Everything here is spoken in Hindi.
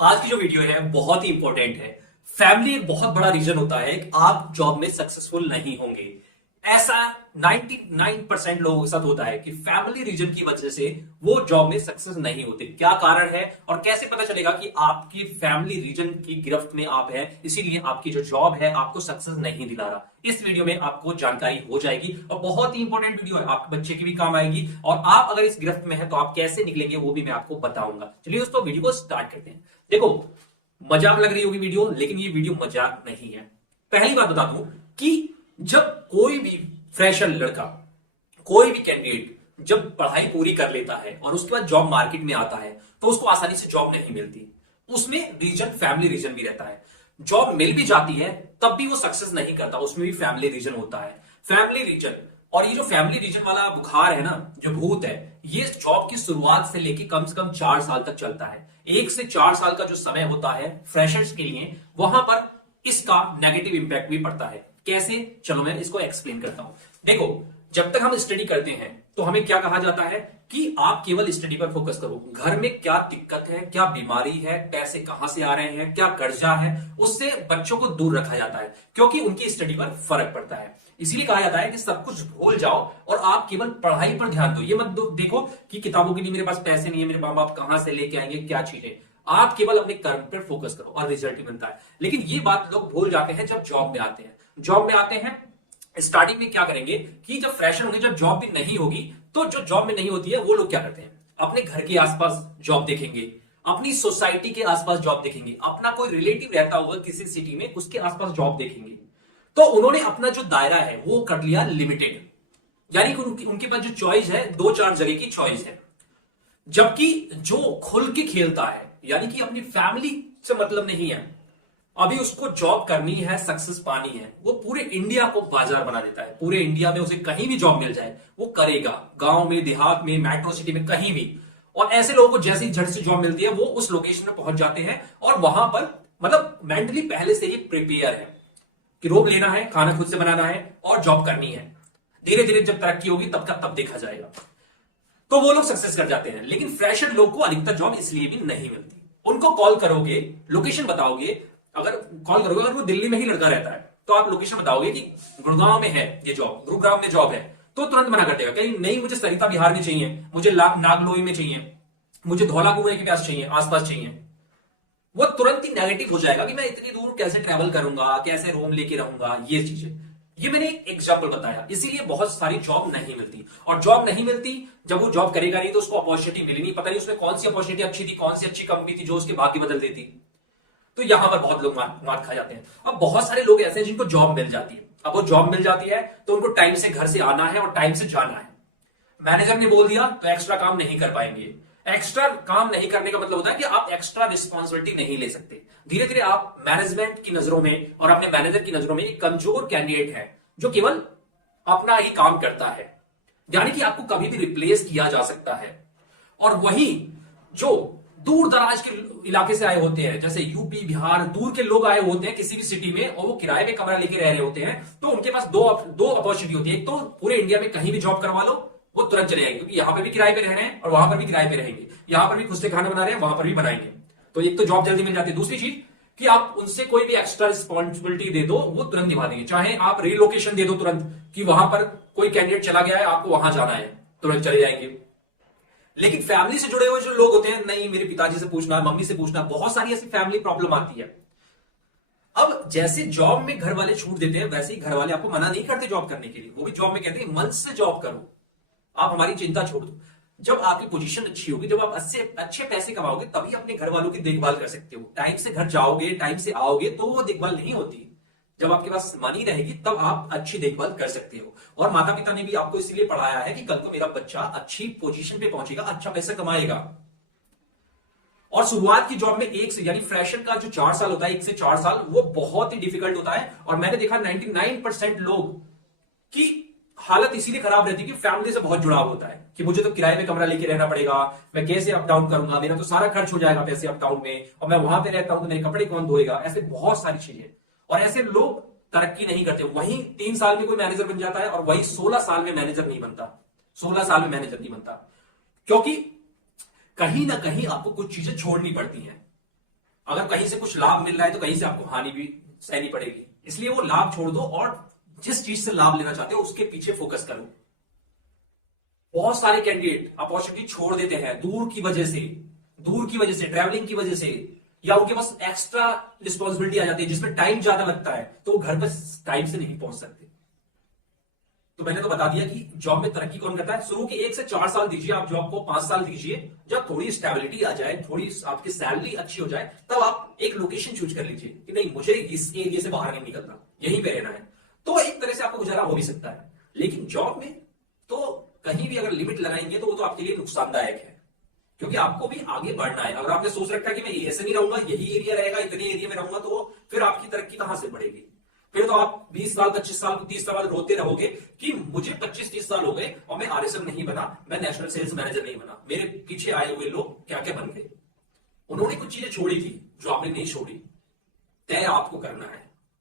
आज की जो वीडियो है बहुत ही इंपॉर्टेंट है। फैमिली एक बहुत बड़ा रीजन होता है कि आप जॉब में सक्सेसफुल नहीं होंगे। ऐसा 99% लोगों के साथ होता है कि फैमिली रीजन की वजह से वो जॉब में सक्सेस नहीं होते। क्या कारण है और कैसे पता चलेगा कि आपकी फैमिली रीजन की गिरफ्त में आप हैं, इसीलिए आपकी जो जॉब है आपको सक्सेस नहीं दिला रहा। इस वीडियो में आपको जानकारी हो जाएगी और बहुत ही इंपॉर्टेंट वीडियो है, आपके बच्चे की भी काम आएगी। और आप अगर इस गिरफ्त में है तो आप कैसे निकलेंगे वो भी मैं आपको बताऊंगा। चलिए दोस्तों वीडियो को स्टार्ट करते हैं। देखो, मजाक लग रही होगी वीडियो, लेकिन ये वीडियो मजाक नहीं है। पहली बात बता दूं कि जब कोई भी फ्रेशर लड़का, कोई भी कैंडिडेट जब पढ़ाई पूरी कर लेता है और उसके बाद जॉब मार्केट में आता है तो उसको आसानी से जॉब नहीं मिलती। उसमें रीजन, फैमिली रीजन भी रहता है। जॉब मिल भी जाती है तब भी वो सक्सेस नहीं करता, उसमें भी फैमिली रीजन होता है। फैमिली रीजन, और ये जो फैमिली रीजन वाला बुखार है ना, जो भूत है, ये जॉब की शुरुआत से लेके कम से कम 4 साल तक चलता है। 1 से 4 साल का जो समय होता है फ्रेशर्स के लिए, वहां पर इसका नेगेटिव इंपैक्ट भी पड़ता है। कैसे, चलो मैं इसको एक्सप्लेन करता हूं। देखो, जब तक हम स्टडी करते हैं तो हमें क्या कहा जाता है कि आप केवल स्टडी पर फोकस करो। घर में क्या दिक्कत है, क्या बीमारी है, पैसे कहां से आ रहे हैं, क्या कर्जा है, उससे बच्चों को दूर रखा जाता है, क्योंकि उनकी स्टडी पर फर्क पड़ता है। इसीलिए कहा जाता है कि सब कुछ भूल जाओ और आप केवल पढ़ाई पर ध्यान दो। ये मत देखो कि किताबों के लिए मेरे पास पैसे नहीं है, मेरे माँ बाप कहां से लेके आएंगे, क्या चीजें। आप केवल अपने कर्म पर फोकस करो और रिजल्ट ही मिलता है। लेकिन ये बात लोग भूल जाते हैं जब जॉब में आते हैं। जॉब में आते हैं, स्टार्टिंग में क्या करेंगे कि जब फ्रेशर होंगे, जब जॉब भी नहीं होगी, तो जो जॉब में नहीं होती है वो लोग क्या करते हैं, अपने घर के आसपास जॉब देखेंगे, अपनी सोसाइटी के आसपास जॉब देखेंगे, अपना कोई रिलेटिव रहता होगा किसी सिटी में, उसके आसपास जॉब देखेंगे। तो उन्होंने अपना जो दायरा है वो कर लिया लिमिटेड, यानी कि उनके पास जो चॉइस है 2-4 जगह की चॉइस है। जबकि जो खुल के खेलता है, यानी कि अपनी फैमिली से मतलब नहीं है, अभी उसको जॉब करनी है, सक्सेस पानी है, वो पूरे इंडिया को बाजार बना देता है। पूरे इंडिया में उसे कहीं भी जॉब मिल जाए वो करेगा, गांव में, देहात में, मेट्रो सिटी में, कहीं भी। और ऐसे लोगों को जैसे ही झट से जॉब मिलती है वो उस लोकेशन में पहुंच जाते हैं और वहां पर मतलब मेंटली पहले से ही प्रिपेयर है कि रोक लेना है, खाना खुद से बनाना है और जॉब करनी है। धीरे धीरे जब तरक्की होगी तब का तब देखा जाएगा। तो वो लोग सक्सेस कर जाते हैं। लेकिन फ्रेशर लोग को अधिकतर जॉब इसलिए भी नहीं मिलती। उनको कॉल करोगे, लोकेशन बताओगे, अगर कॉल करोगे, अगर वो दिल्ली में ही लड़का रहता है तो आप लोकेशन बताओगे कि गुड़गांव में है ये जॉब, गुरुग्राम में जॉब है, तो तुरंत मना कर देगा। कहीं नहीं, मुझे सरिता बिहार में चाहिए, मुझे नागलोई में चाहिए, मुझे धौला कुएं के पास चाहिए, आसपास चाहिए। वो तुरंत ही नेगेटिव हो जाएगा कि मैं इतनी दूर कैसे ट्रैवल करूंगा, कैसे रूम लेके रहूंगा, ये चीजें। ये मैंने एक एग्जांपल बताया। इसीलिए बहुत सारी जॉब नहीं मिलती, और जॉब नहीं मिलती, जब वो जॉब करेगा नहीं तो उसको अपॉर्चुनिटी मिली नहीं, पता नहीं उसमें कौन सी अपॉर्चुनिटी अच्छी थी, कौन सी अच्छी कंपनी थी जो उसके भाग्य बदल देती। तो यहां पर बहुत लोग मार खा जाते हैं। अब बहुत सारे लोग ऐसे हैं जिनको जॉब मिल जाती है। अब वो जॉब मिल जाती है तो उनको टाइम से घर से आना है और टाइम से जाना है। मैनेजर ने बोल दिया तो एक्स्ट्रा काम नहीं कर पाएंगे। एक्स्ट्रा काम नहीं करने का मतलब होता है कि आप एक्स्ट्रा रिस्पॉन्सिबिलिटी नहीं ले सकते। धीरे धीरे आप मैनेजमेंट की नजरों में और अपने मैनेजर की नजरों में एक कमजोर कैंडिडेट है जो केवल अपना ही काम करता है, यानी कि आपको कभी भी रिप्लेस किया जा सकता है। और वही जो दूर दराज के इलाके से आए होते हैं, जैसे यूपी, बिहार, दूर के लोग आए होते हैं किसी भी सिटी में, और वो किराए पे कमरा लेके रह रहे होते हैं, तो उनके पास दो अपॉर्चुनिटी होती है। एक तो पूरे इंडिया में कहीं भी जॉब करवा लो, वो तुरंत चले जाएंगे, क्योंकि यहां पर भी किराए पे रह रहे हैं और वहां पर भी किराए पे रहेंगे, यहां पर भी खुद से खाना बना रहे हैं, वहां पर भी बनाएंगे। तो एक तो जॉब जल्दी मिल जाती है। दूसरी चीज कि आप उनसे कोई भी एक्स्ट्रा रिस्पॉन्सिबिलिटी दे दो, वो तुरंत निभा देंगे। चाहे आप रिलोकेशन दे दो तुरंत, कि वहां पर कोई कैंडिडेट चला गया है, आपको वहां जाना है, तुरंत चले जाएंगे। लेकिन फैमिली से जुड़े हुए जो लोग होते हैं, नहीं मेरे पिताजी से पूछना, मम्मी से पूछना, बहुत सारी ऐसी फैमिली प्रॉब्लम आती है। अब जैसे जॉब में घर वाले छूट देते हैं, वैसे ही घर वाले आपको मना नहीं करते जॉब करने के लिए। वो भी जॉब में कहते हैं मन से जॉब करो, आप हमारी चिंता छोड़ दो। जब आपकी पोजीशन अच्छी होगी, जब आप अच्छे पैसे कमाओगे, तभी अपने घर वालों की देखभाल कर सकते हो। टाइम से घर जाओगे, टाइम से आओगे, तो वो देखभाल नहीं होती। जब आपके पास मनी रहेगी तब आप अच्छी देखभाल कर सकते हो। और माता पिता ने भी आपको इसलिए पढ़ाया है कि कल को मेरा बच्चा अच्छी पोजीशन पे पहुंचेगा, अच्छा पैसा कमाएगा। और शुरुआत की जॉब में एक से, यानी फ्रेशर का जो 4 साल होता है, 1 से 4 साल, वो बहुत ही डिफिकल्ट होता है। और मैंने देखा 99% लोग की हालत इसीलिए खराब रहती है कि फैमिली से बहुत जुड़ाव होता है, कि मुझे तो किराए में कमरा लेके रहना पड़ेगा, मैं कैसे अप डाउन करूंगा, मेरा तो सारा खर्च हो जाएगा पैसे अप डाउन में, और मैं वहां पे रहता हूं तो मेरे कपड़े कौन धोएगा, ऐसे बहुत सारी चीजें। और ऐसे लोग तरक्की नहीं करते। वहीं 3 साल में कोई मैनेजर बन जाता है और वही 16 साल में मैनेजर नहीं बनता। 16 साल में मैनेजर नहीं बनता, क्योंकि कहीं ना कहीं आपको कुछ चीजें छोड़नी पड़ती हैं। अगर कहीं से कुछ लाभ मिल रहा है तो कहीं से आपको हानि भी सहनी पड़ेगी, इसलिए वो लाभ छोड़ दो और जिस चीज से लाभ लेना चाहते हो उसके पीछे फोकस करो। बहुत सारे कैंडिडेट अपॉर्चुनिटी छोड़ देते हैं दूर की वजह से, ट्रैवलिंग की वजह से, या उनके पास एक्स्ट्रा रिस्पॉन्सिबिलिटी आ जाती है जिसमें टाइम ज्यादा लगता है, तो वो घर पर टाइम से नहीं पहुंच सकते। तो मैंने तो बता दिया कि जॉब में तरक्की कौन करता है। शुरू के 1 से 4 साल दीजिए आप जॉब को, 5 साल दीजिए, जब थोड़ी स्टेबिलिटी आ जाए, थोड़ी आपकी सैलरी अच्छी हो जाए, तब आप एक लोकेशन चूज कर लीजिए कि नहीं मुझे इस एरिया से बाहर नहीं निकलना, यहीं पे रहना है। तो एक तरह से आपको गुजारा हो भी सकता है। लेकिन जॉब में तो कहीं भी अगर लिमिट लगाएंगे तो वो तो आपके लिए नुकसानदायक है, क्योंकि आपको भी आगे बढ़ना है। अगर आपने सोच रखा है कि मैं ऐसे नहीं रहूंगा, यही एरिया रहेगा, इतने एरिया में रहूंगा, तो फिर आपकी तरक्की कहां से बढ़ेगी। फिर तो आप 20 साल, 25 साल, 30 साल बाद रोते रहोगे कि मुझे 25-30 साल हो गए और मैं आरएसएम नहीं बना, मैं नेशनल सेल्स मैनेजर नहीं बना, मेरे पीछे आए हुए लोग क्या क्या बन गए। उन्होंने कुछ चीजें छोड़ी थी जो आपने नहीं छोड़ी। तय आपको करना है।